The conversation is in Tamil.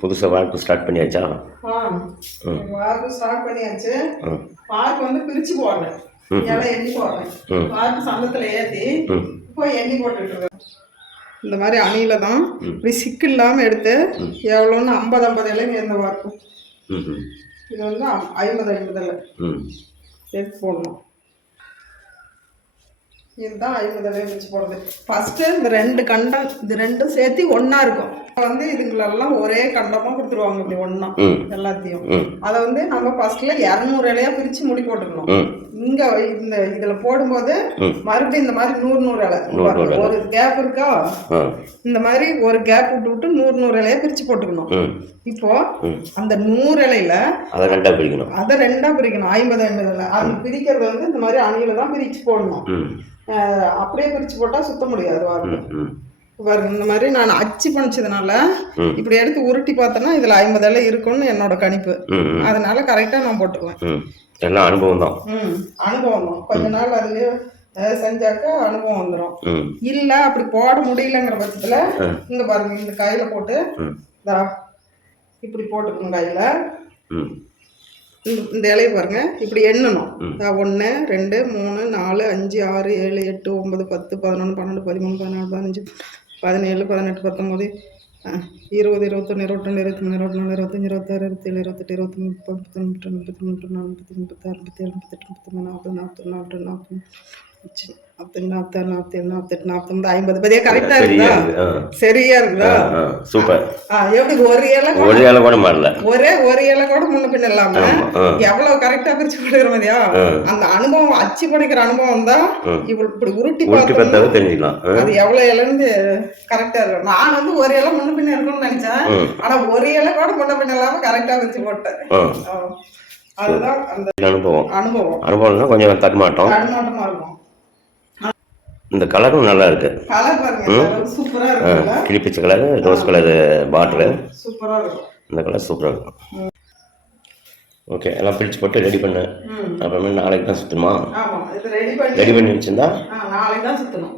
புதுசாக வார்ப்பு ஸ்டார்ட் பண்ணியாச்சா? வார்ப்பு ஸ்டார்ட் பண்ணியாச்சு. வார்ப்பு வந்து பிரித்து போடுறேன், இலை எண்ணி போடுறேன். வார்ப்பு சந்தத்தில் ஏற்றி இப்போ எண்ணி போட்டுட்ருக்கேன். இந்த மாதிரி அணியில தான் இப்படி சிக்கு இல்லாமல் எடுத்து எவ்வளோன்னு 50 இலைங்க இருந்த வார்ப்பு. இது வந்து 50 இலை எடுத்து போடணும். இதுதான் 50 இலையை வச்சு போடுறது. ஃபஸ்ட்டு இந்த 2 கண்டம் இது 2ம் சேர்த்து ஒன்றா இருக்கும். வந்து இதுங்களெல்லாம் ஒரே கண்டமாக கொடுத்துருவாங்க, இப்படி ஒன்றா எல்லாத்தையும். அதை வந்து நம்ம ஃபஸ்ட்டில் 200 இலையாக பிரித்து முடி போட்டுக்கணும். இங்கே இந்த இதில் போடும்போது மறுபடியும் இந்த மாதிரி 100 இலை ஒரு கேப் இருக்கா, இந்த மாதிரி ஒரு கேப் விட்டு விட்டு 100 இலையை பிரித்து போட்டுக்கணும். இப்போ அந்த 100 இலையில அதை 2ஆ பிரிக்கணும். 50 இலை அது பிரிக்கிறது வந்து இந்த மாதிரி அணியில தான் பிரித்து போடணும். அப்படியே பிரித்து போட்டால் சுத்த முடியாது. பாருங்க, இந்த மாதிரி நான் அச்சு பண்ணிச்சதுனால இப்படி எடுத்து உருட்டி பார்த்தேன்னா இதுல 50 இலை இருக்கும்னு என்னோட கணிப்பு. அதனால கரெக்டா நான் போட்டுக்குவேன். எல்லாம் அனுபவம் தான். அனுபவம் தான். கொஞ்ச நாள் அதுலயே செஞ்சாக்கா அனுபவம் வந்துடும். இல்ல அப்படி போட முடியலங்கிற பட்சத்துல இங்க பாருங்க, இந்த கையில போட்டு இப்படி போட்டுக்கணும். கையில இந்த இலையை பாருங்க, இப்படி எண்ணணும். 1 2 3 4 5 6 7 8 9 10 11 12 13 14 15 17 18 19 20 21 22 23 24 25 26 27 28 29 30 31 32 33 34 35 36 37 38 39 40 கரெக்டா இருக்குதா? சரியா இருக்குதா? சூப்பர். எப்படி ஒரு இலை கூட மாறல, ஒரு இலை கூட முன்ன பின்ன இல்லாம எவ்வளவு கரெக்டா பிரிச்சு போடுற மாதிரியா? அந்த அனுபவம், அச்சு படிக்கிற அனுபவம் தான். இப்படி உருட்டி பார்த்தா தெரிஞ்சுக்கலாம் அது எவ்வளவு இலைன்னு கரெக்டா இருக்கும். நான் வந்து ஒரு இலை முன்ன பின்ன இருக்கும்னு நினைச்சேன். ஆனா ஒரு இலை கூட முன்ன பின்ன இல்லாம கரெக்டா பிரிச்சு போட்டேன். அதுதான் அந்த அனுபவம். கொஞ்சம் தடுமாட்டமா இருக்கும். இந்த கலரும் நல்லா இருக்கு. கிளிப்பிச்ச கலர், ரோஸ் கலர் பாட்டில், இந்த கலர் சூப்பராக இருக்கும். ஓகே, எல்லாம் பிரித்து போட்டு ரெடி பண்ணு. அப்புறமே நாளைக்கு தான் சுற்றணுமா? ரெடி பண்ணி வச்சுருந்தா நாளைக்கு தான் சுற்றணும்.